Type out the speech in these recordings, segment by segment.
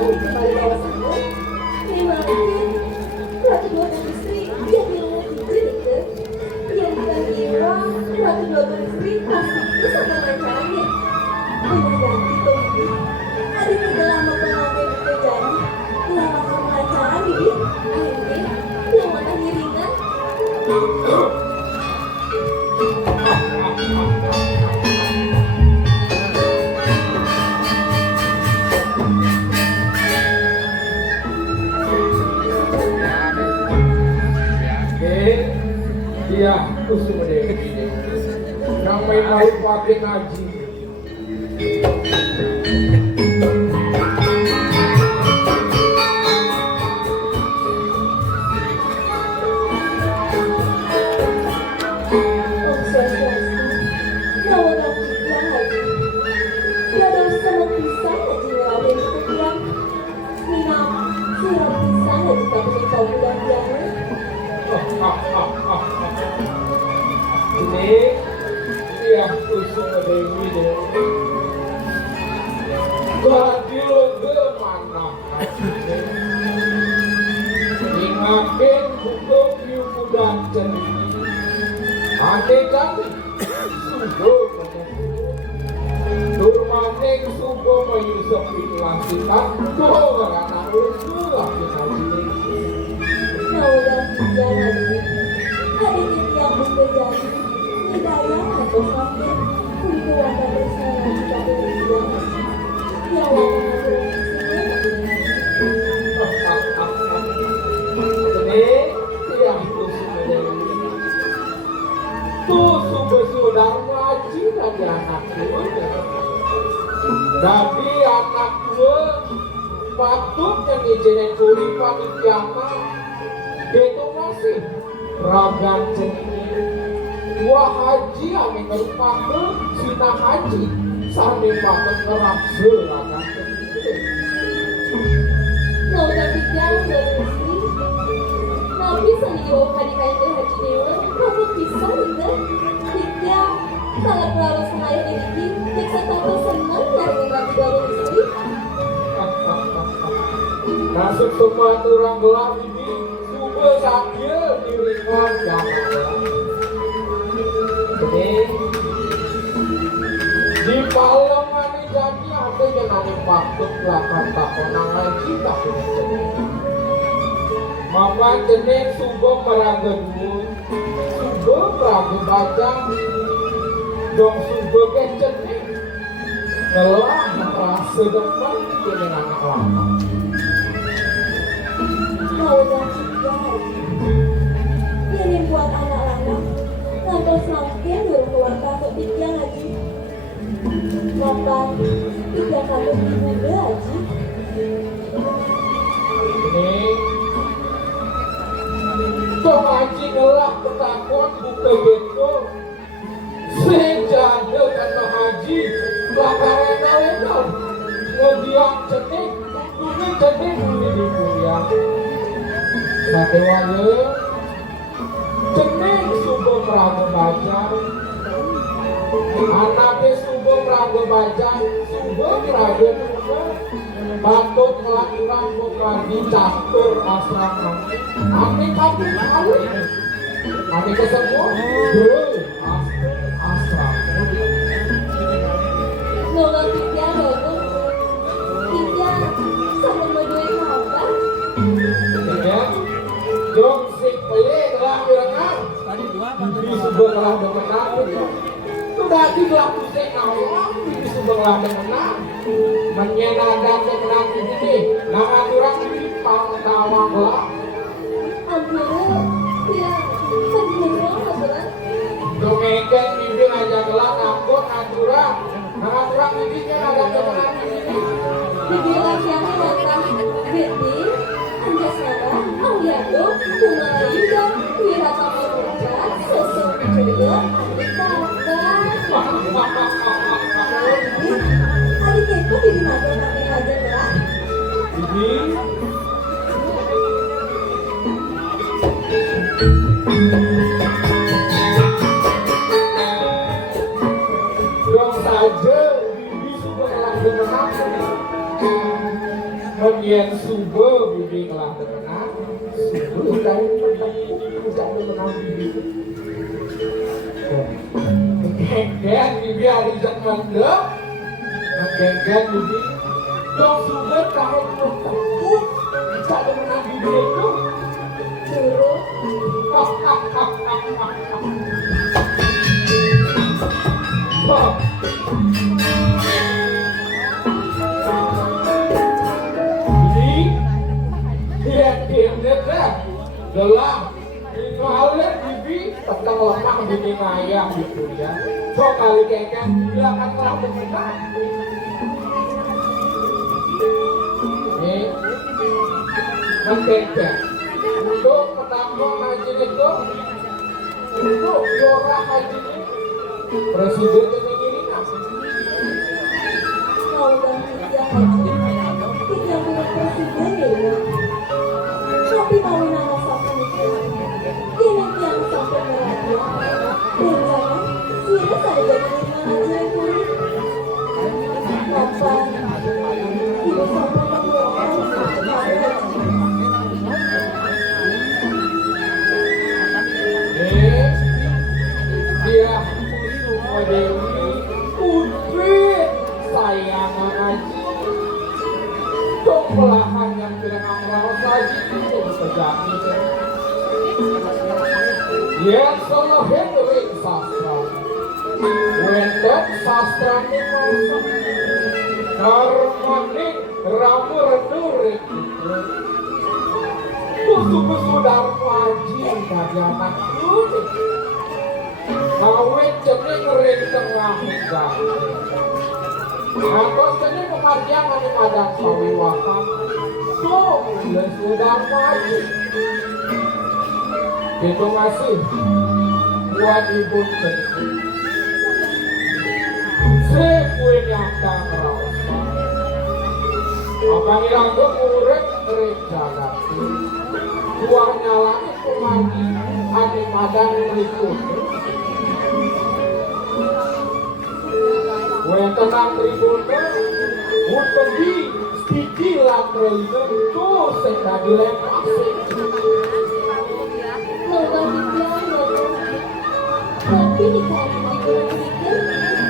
kembali kembali bawa sana. Terima kasih. Ratu dua istri yang ilmu cincin itu. Yang kira ratu dua istri pasti bisa melancarnya. Dengan ganti pemimpin. Ada tidak lama pengantin terjadi. Lama melancaran ini. Akhirnya yang mana hiringan. Iya, kusuma deh. Ramai mau pakai ngaji. Ini iya kusuma dewi deh. Gladilo gemana. Ingatin hukum yuku dan ceri. Ade kami sugo Durmaning sugo mayusap iklasitan. Tuh karena usul lagi haji. Naulah jangan hari yang menjadi hidayah atau sakit untuk warga bersama jika berjuang yang warga Jadi yang tuh sudah ngaji dari anak tua. Tapi anak tua patut yang izinin kuripan kiamat. Itu masih ragan ceniki wah haji ame ngerupake sina haji sarde paket ngerakse ragan ceniki naulah pikiran dari istri nah bisa dijawab hadikain ke haji dewa kamu bisa tidak tidak kalau pelawas saya ini jika kamu senang dari ratu baru istri nasib semua orang gelap ini sambil diringan jangan. Jadi di palongan ini jadi ada yang nanti patut lakukan tak konangan kita punya. Maka jenis subuh meraga dulu, subuh meraga baca, dong subuh ke jenis telah merasa depan dengan anak lama. Naulah ini buat anak-anak ngantor semakin dulu keluar kakak tiga lagi maka tiga kakak muda aja ini kok ngaji ngelak ketakut buka gitu sejada kata haji lakarena-lena ngediak cenik ini cenik ini di kuliah satewanya cening subuh meraga baca anaknya subuh meraga baca subuh meraga patut melakukan bukan catur asrama ane kamu kawin ane kesemua asrama nolong tiga logo tiga sama ngeduin apa ya jom sik pele telah berenang di sebuah telah berenang sudah dilaku sik awam di sebuah telah berenang menyenangkan berenang ini nah aturan ini pangtawang lah ampun ya semua aturan domeken bibir aja gelang angkut aturan nah aturan ini kan ada berenang ini dibilang yang datang Betty anda sekarang Auliado Kumalayuda Wiratama Putra Sosok Joyo Adik itu di mana pakai aja lah ini dong saja bibi sudah telah berenang Bagian subuh bibi kelah menang. Subuh kain tidak menang bibi. Geng bibi hari jak mandek. Geng bibi. Dong subuh kain menang. Tidak menang bibi itu. Guru, Wah. Dia gelang kalian bibi tentang lemah bibi ngayang gitu ya. So kali kayaknya dia akan telah menang. Nih, mengkekek. Untuk menambah haji itu, untuk jorah haji ini, presiden ini mau ganti dia haji. Tidak punya presiden ya. Tapi mau nama sampai itu. Dia yang sampai meraja. Dan jangan, sihir saya jadi lima haji itu. Kenapa? Ibu sampai mengeluarkan sampai haji. Dia khusus Dewi putri sayangan haji. Belahan yang bilang amral saji itu terjadi. Yang salah hendering sastra. Wendet sastra ini masuk. Karmanik ramu rendurik. Musuh-musuh dharma haji dari anak unik. Kawin jenis ring tengah hingga. Aku jenis pemarjangan di madang sawiwakan. So, sudah maju. Itu masih buat ibu sendiri. Sekuin yang tak merasa. Abang irago murid gereja gati. Buah nyalani pemagi adi madang berikut. When tenang tribunnya, untuk di stikilan trailer itu saya dilempar. Logam dibilang logam. Tapi di kanan digunakan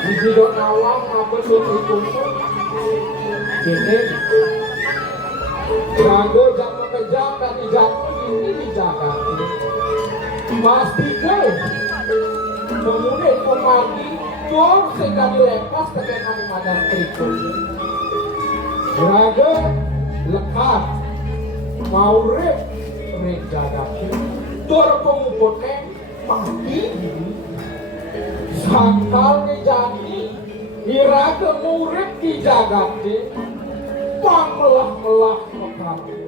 Di bidang awam apa tribunnya? Ini jago jangan mengejar dan dijatuh ini dijaga. Pastikan kemudian pemagi Jom sehingga dilepas ke kemana madang trikul. Raga lekat maurib rejadaki. Dor penguputnya mati. Sangkal ngejani iraga murid dijagati. Pangmelah-melah mekamu.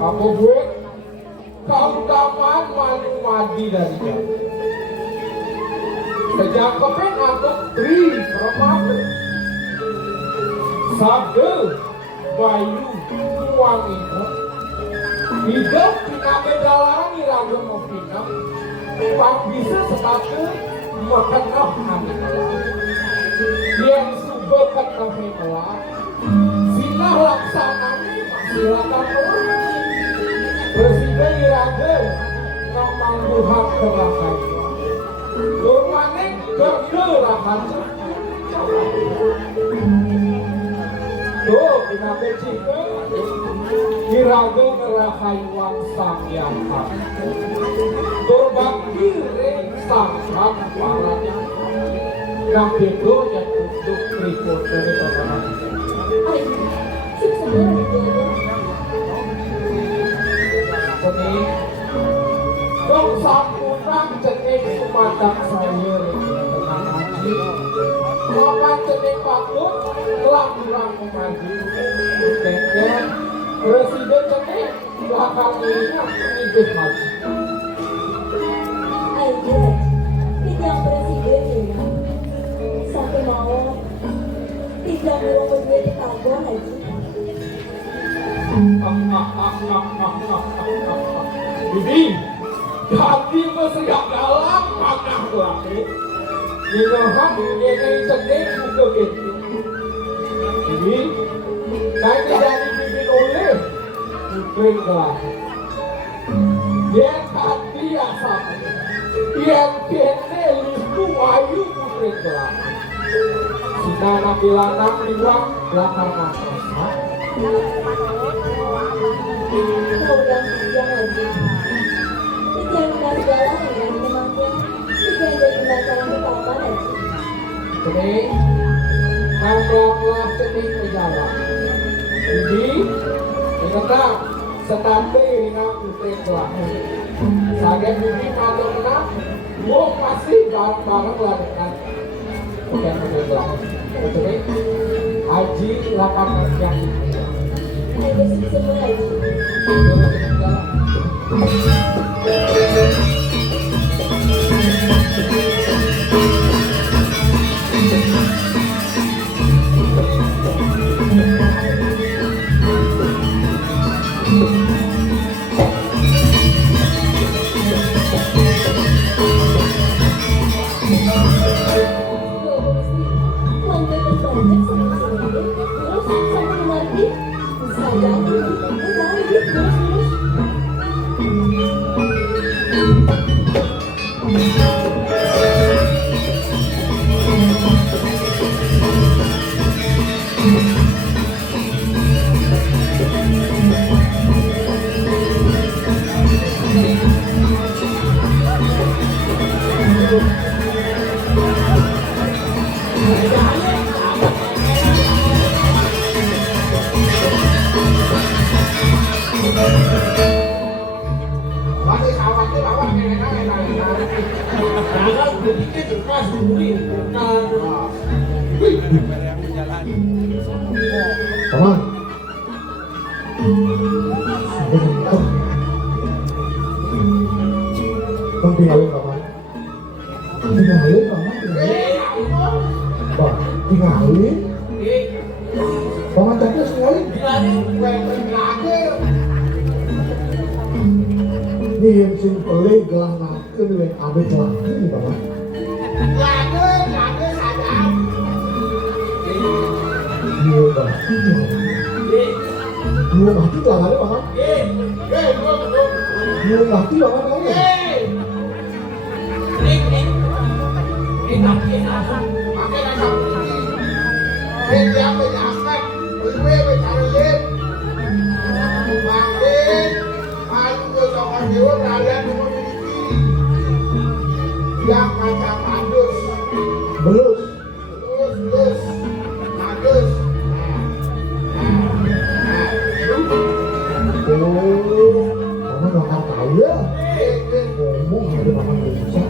Apa buat? Kau daman madu-madi dari jauh. Kejangkepin atau tri permata sabda bayu uang itu hidup pinake dalam iraga mau pinam pang bisa sepatu mekenah anak yang subekan kami kelak sinah laksananya silakan orang presiden iraga ngomong Tuhan terlakai Rumahnya kegerahan. Tuh, kenapa cika? Iraga ngerahai wang sang yang hak. Berbakti ring sang hak paranya. Yang itu yang untuk berikut dari teman-teman. Ayo, sebenarnya itu. Ini dong sampunang jenis sumatang saya tentang haji. Lapan jenis pakut telah mengaji. Kemudian presiden jenis belakang ini mengikut haji. Ayo, ini yang presiden ya. Sampai mau tidak mau berdua di tabung haji. Bibi, hati bersiap dalam panah belakang. Di dalam ini jenis buka gitu. Bibi, Putri gelap. Yang biasa. Yang kene listu ayu putri gelap. Sinana bilanang liwang belakang atas. Semoga yang lagi. Jangan jalan yang memangnya. Jika jadi masalah utama lagi. Cening, nambahlah cening ke jalan. Jadi, mengenal setapi dengan putri gelap. Saya ini malu menang, gua pasti bareng-bareng lah dengan putri gelap. Jadi, Haji lapangan yang ini. Ayo semua lagi. Terus cening jalan. Paman, không tinggalin paman, tinggalin paman, tinggalin, paman tapi sekali, ini yang simpelnya gelang naken yang ada gelang ini paman. Iya berarti dua mati tangannya paman. Dua mati tangannya. Yang macam adus, Belus. belus, adus. Oh, paman makan kaya. Ngomong ada paman bisa.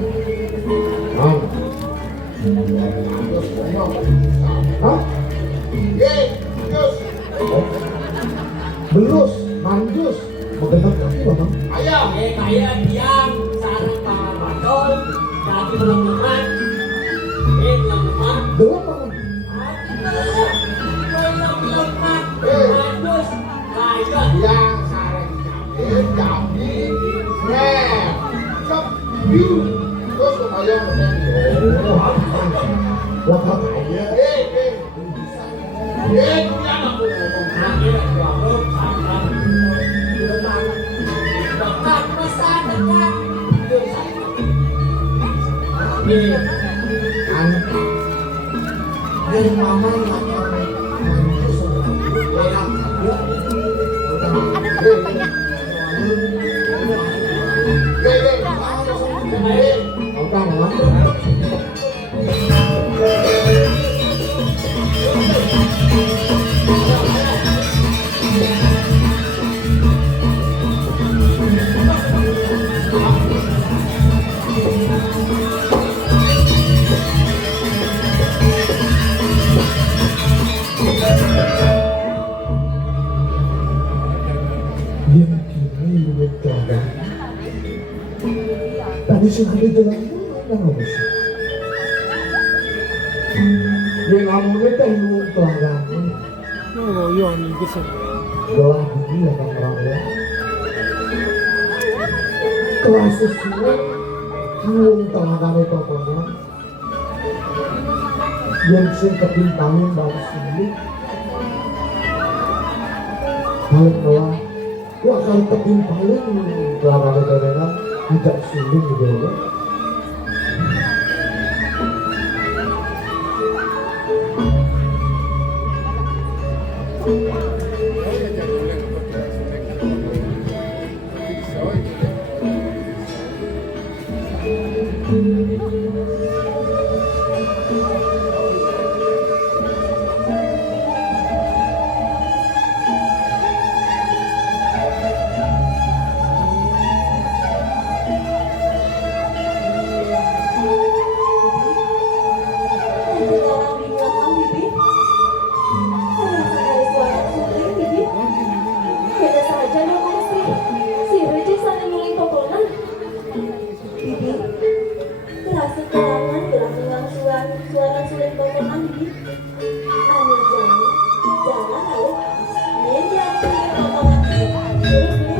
Hah? Oh. Belus, manjus, megang kaki paman. Ayam. Kaya diam, sarang para bandol, kaki melengkungan, melengkungan, Dengan paman. hati melengkungan, mandus, kaya. Yang sarang jambi, cep, terus ayam Oh, lapar kaya. Akhir dialog santan, lemak, dekat pesan dekat, Kan, dari mama yang macam manjus, enak juga. Tahu kan, paman? Yang kini luwih teladan. Tadi sudah ada jalan mana nggak bisa. Yang ngomongnya teh luwih teladan. Oh, iya, ini bisa. Gelah bumi ya kan orang ya. Telah sesuai luwih teladan itu pokoknya. Yang sing kepintangin baru sini. Balik kelah Wah kalau ketimpalan kelapa kedengan tidak sulit gitu ya. Nanti orang di belakang Bibi. Terasa dari suara suling Bibi. Beda saja dong Esti. Si Reja sana nyuling potongan. Bibi. Terasa kelangan gerak-gerak suara suling potongan Bibi. Anu jangan tahu. Nen jangan nyuling potongan Bibi. Terus Bibi.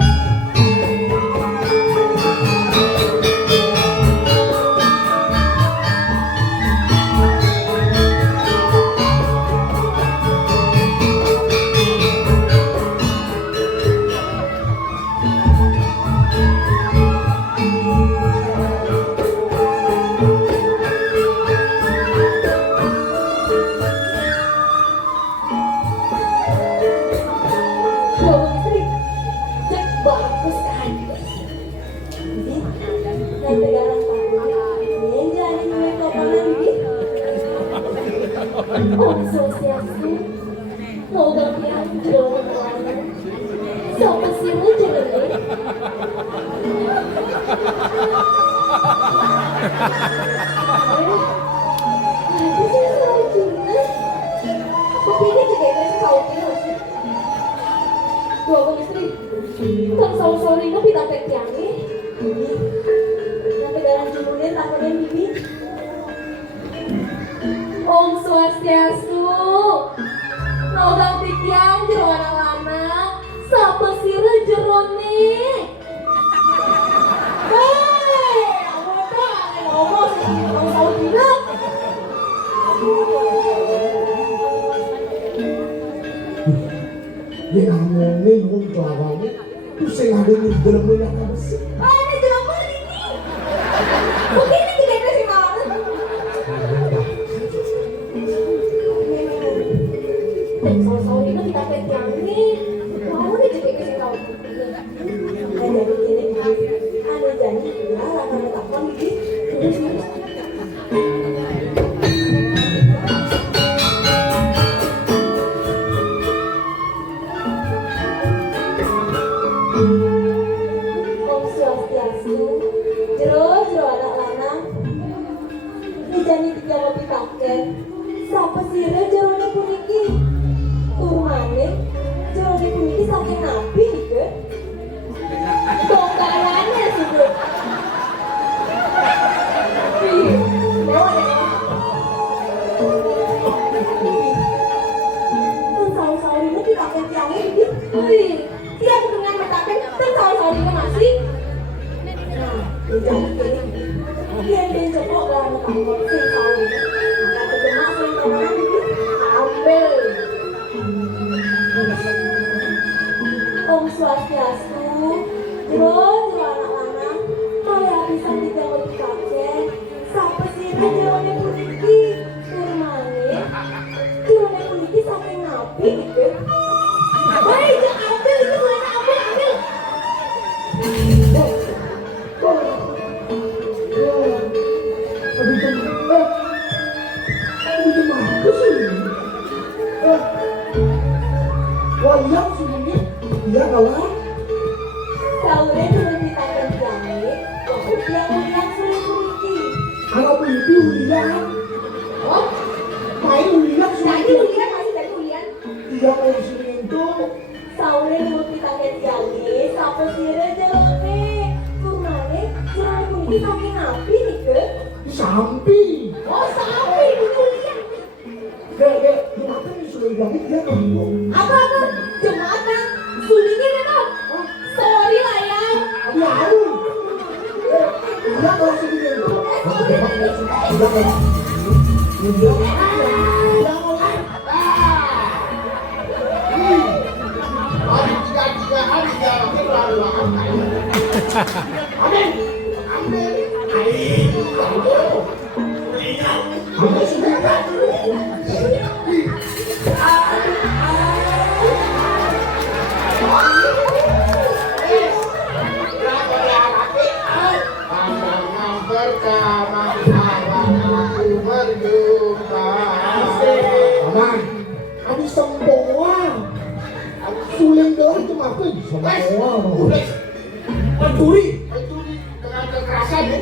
Wow, Sri, cek bagus kan? Bibi, nanti garang tahu. Nen jangan nyuling potongan Bibi. Om sosiasi, mau gantian jualan lain. Siapa sih lu jualan? Aku sih selalu jualan. Tapi ini juga ada kau bilang sih. Dua bang istri, kan sahur-sahur ini kita pekiang nih. Bibi, nanti garang jualan takutnya Bibi. Om Swastiastu, nogang tikian jero anak-anak, sapa sira jero nih. Hei, apa ngomong orang Saudi bilang. Dia ngomongin ngomong kelapanya, terus saya ada di dalam minyak apa sih? Ah, ini jelas banget ini. Mungkin ini juga ada sih banget. Dan sahur-sahur ini kita pekiang nih. Mau nih juga kasih tahu. Ada begini, ada janji ya, akan letakkan Bibi. Terus. Om Swastiastu, jero anak lanang. Ini janji tiga mau pitaken. Sapa sira jerone puniki? Turmane, jerone puniki saking nabi nih Tongkarannya sudah. Ih, lewat ya. Kan sahur-sahur ini pitaken tiangnya Bibi. Wih, siap dengan pitaken. Kan sahur-sahur ini masih. Nah, jadi gini. Biar coba orang tangkap sing sahur ini. Nggak terjemah sing kemana Bibi. Ambil. Om Swastiastu, jero anak-anak, kaya habisan tiga mau dikaken. Sapa sih jerone puniki? Turmane, jerone puniki saking nabi gitu. Hei, jangan ambil itu sudah ambil. Wah yang sini, iya kawan. Sahure sudah ditaken tiangnya, waktu tiang sulit puniki. Kalau begitu ulian, Oh, main ulian tadi sulit. ulian masih tadi ulian. Iya kalau sini itu, Sahure mau ditaken tiangnya, sapa sih jerone? Turmane, jerone puniki saking nabi gitu. sampi. Oh, sampai ulian. Dek, kenapa ini sudah bilang dia kamu? Apa? Jemaatan sulingnya memang. Sorry lah ya. Ya aduh. Iya kalau sini itu, aku dapat sudah kan. Udah. Hari tiga hari ya. Amin. Amin. Amin sudah. Pandangan pertama awal aku berjumpa. Aman. Adi semboa. Suling dong itu apa? Semboa. Pencuri dengan kekerasan ya.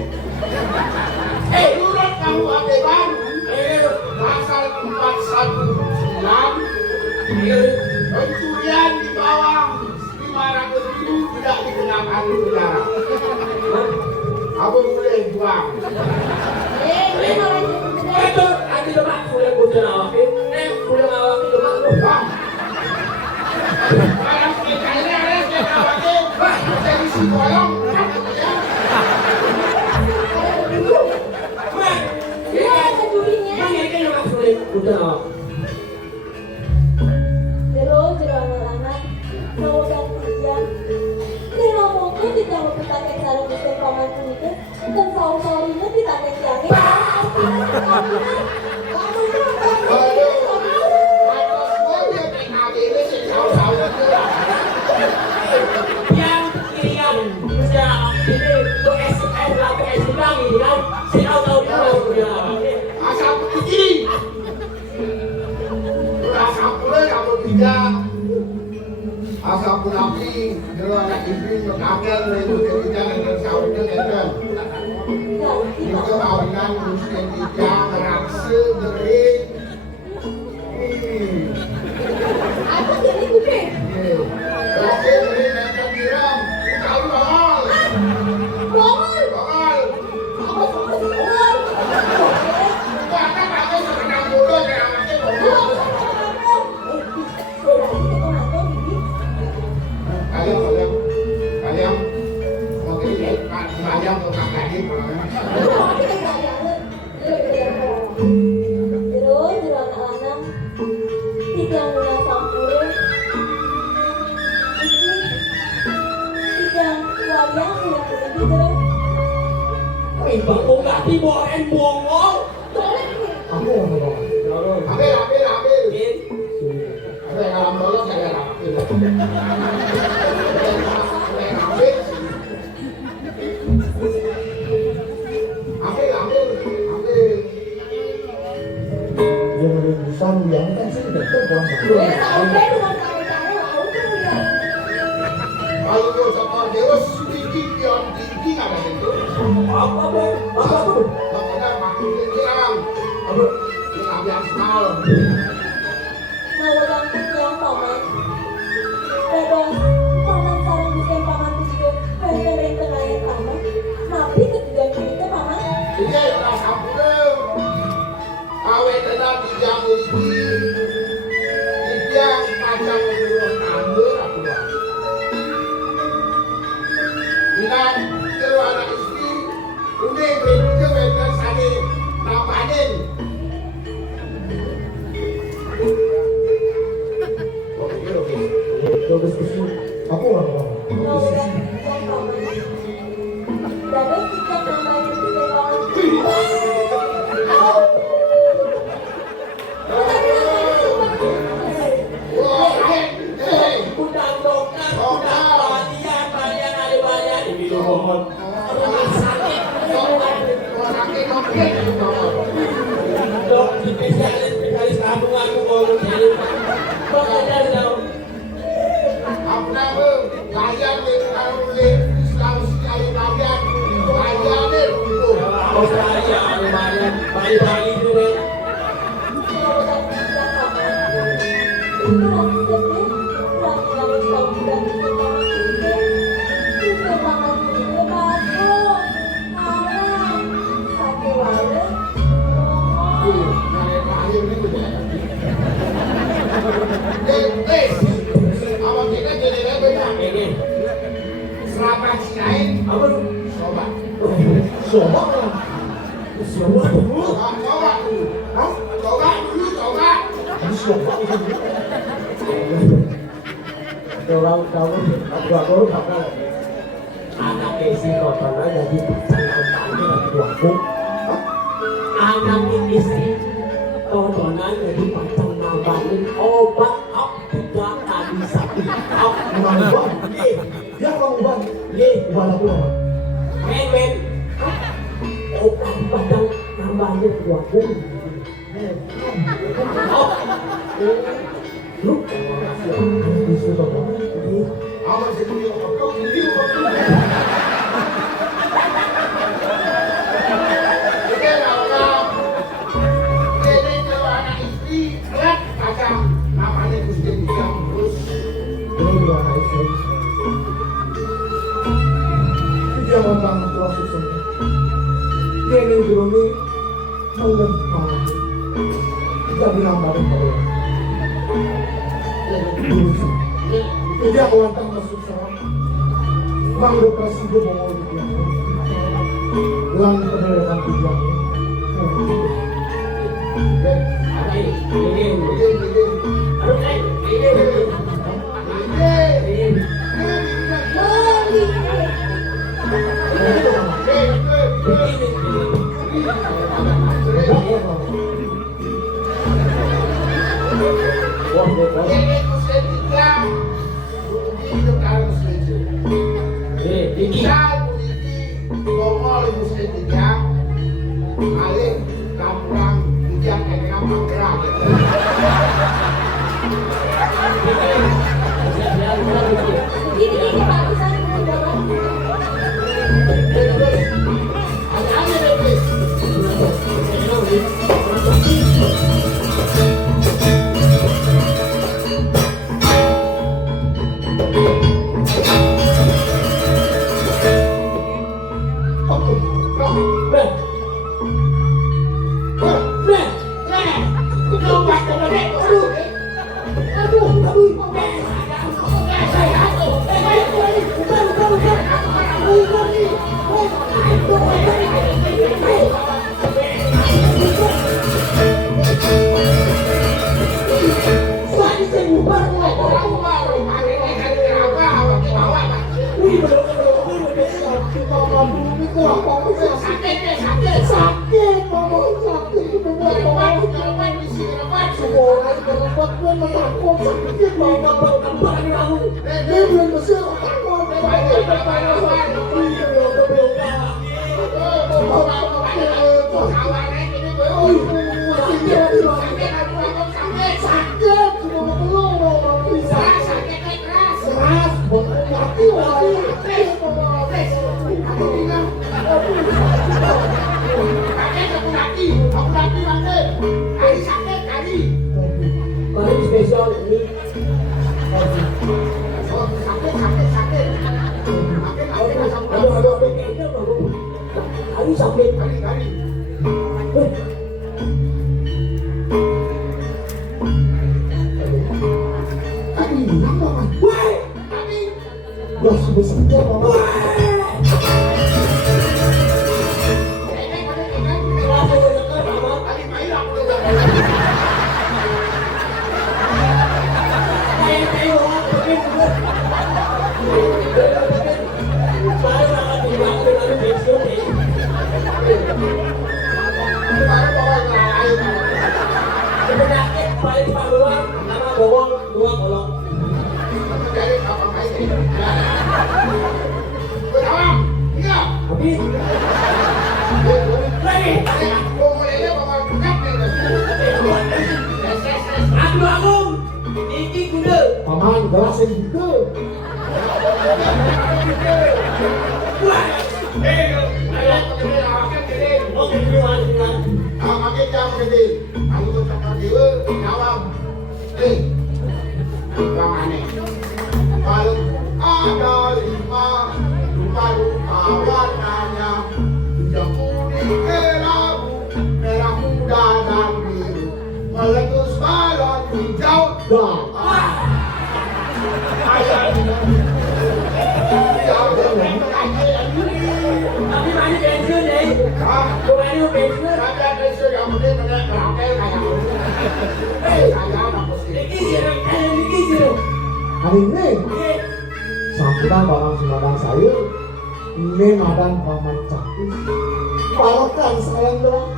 Menurut kamu Adeban, pasal 419 pencurian di bawah 500.000 tidak dikenakan penjara. Kamu boleh buang. Ini malah Itu nanti demak sudah bosan awakin. Sudah ngawakin demak lu. Buang. Barang sekalian ada yang ngawakin. Jadi si boyong. Iya, pencurinya. Terus anak-anak mau gantian. Kalau mungkin tidak mau bertanya cara bisnis paman itu dan saur-saurinya ditanya yang Yang kirian sudah ini tuh SM lagi SM lagi kan. Saya tahu dia Asal begini. Asal pula kamu tidak. Asal pula lagi kalau anak ibu berkakil itu tidak dengan sahurnya dengan. Itu awinan mungkin tidak merasa beri. Apa jadi kucing? Oke, ini nanti bilang kalau mahal, Bongol. mahal. Apa bongol? Bahkan aku sekedar bodoh kayak anaknya bodoh. Kalian mungkin kalian untuk kakak ini. Terus anak-anak tidak mulai sampurnya tidak wayang yang begitu Bang nggak dibawain bongol. Aku ngomong. Ambil. Ambil dalam bolos saya ambil. Ambil. Yang urusan yang kan sih betul bang. sampai dengan cara-cara lalu kemudian Kalau kau sama Dewa sedikit yang tinggi ada itu. Apa bang? Apa tuh? Makanya makin kurang. Aduh, ini ambil sekal. mau ganti yang paman terus paman sarang bukan paman itu rente-rente naik tanah tapi ketiga itu paman Ini adalah sampul. Awet tenang di jam ini. Yang macam menurut ambil aku. Bila kalau anak istri, udah berikutnya mereka saling nampakin. Oke. Bagus kesini. Aku ngomong. mau ganti yang paman dan kita nambahin itu paman Wah, Undang dokter, undang bagian ada banyak di mohon. Rumah sakit, dok, spesialis kandungan aku mau jadi dokternya dong. Australia lumayan, bayi-bayi itu deh. mau ganti yang paman itu lagi sedih lagi tahu ganti yang paman itu paman itu bagus marah satu lalu Ini, apa? Sombong lah. Semua dulu. Hah? Ini sombong itu. Orang kamu, aku apa? Anak isi kotoran jadi pasangan buahku. Anak istri tontonan jadi pacang nambahin obat juga tadi sapi. Uban. Dia kalau uban. Uban aku apa? Men, obat pacang nambahin buahku. Lu Isu apa? Aman sih dia kok video kok. Oke, kalau ini kalau anak istri lihat kacang namanya Gusti yang terus Ini dua anak istri. Dia memang tua susunya. Dia ini dulu ni melempar. Kita bilang bareng bareng. Dia awantang masuk sarang. Bang depresi dia bawa dia. Lang penerapan tujuan. apa ini? Ini barusan udah Paling spesial ini aduh kayaknya hari sakit Wah, sebesarnya apa? paling paruan nama bawang dua kolong habis aduh agung ini kuda Paman, gelasin juga. oke terima kasih Kalau ada 5 rupa-rupa warnanya, hijau kuning kelabu, merah muda dan biru, meletus balon hijau. tapi mana pensiun deh bukannya pensiun Hari ini sambutan barang Sumedang sayur Ini madang paman cakis. Parakan sayang dong.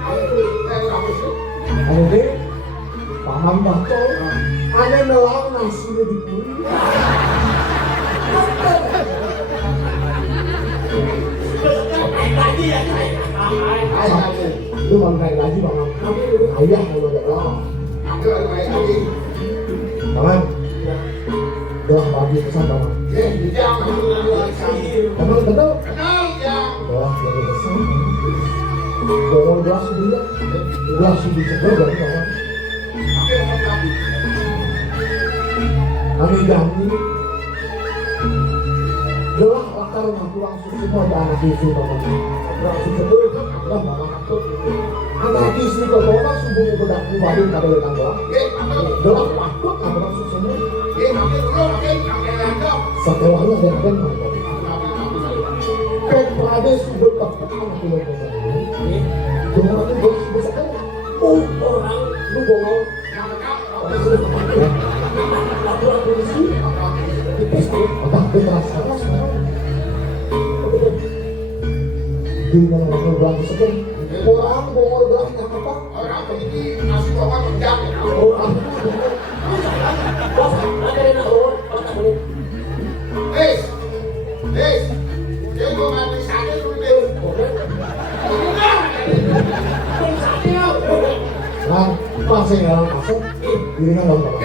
Ayo deh, paman bacol. Ane melang nasinya dipuri. Lagi ya, Lu bang kayak lagi bang. Ayah kalau ada lah. Paman. Doang bagi pesan paman. Kenal kenal. Doang bagi pesan. Doang doang sudah. Doang sudah sebentar dari paman. Kami janji. Doang lakar ngaku langsung semua anak susu paman. Langsung sebut. Lah paman takut. Anak susu kalau langsung punya bedak pribadi pada lekang doang. Doang takut anak langsung semua. Setelahnya ada kan kan pada sudah takut anak punya bedak. Jangan aku besar. Oh orang lu bohong. Otak terasa di mana orang bilang sekian orang bohong berarti apa? Orang nah, masih orang masuk, ini kan orang.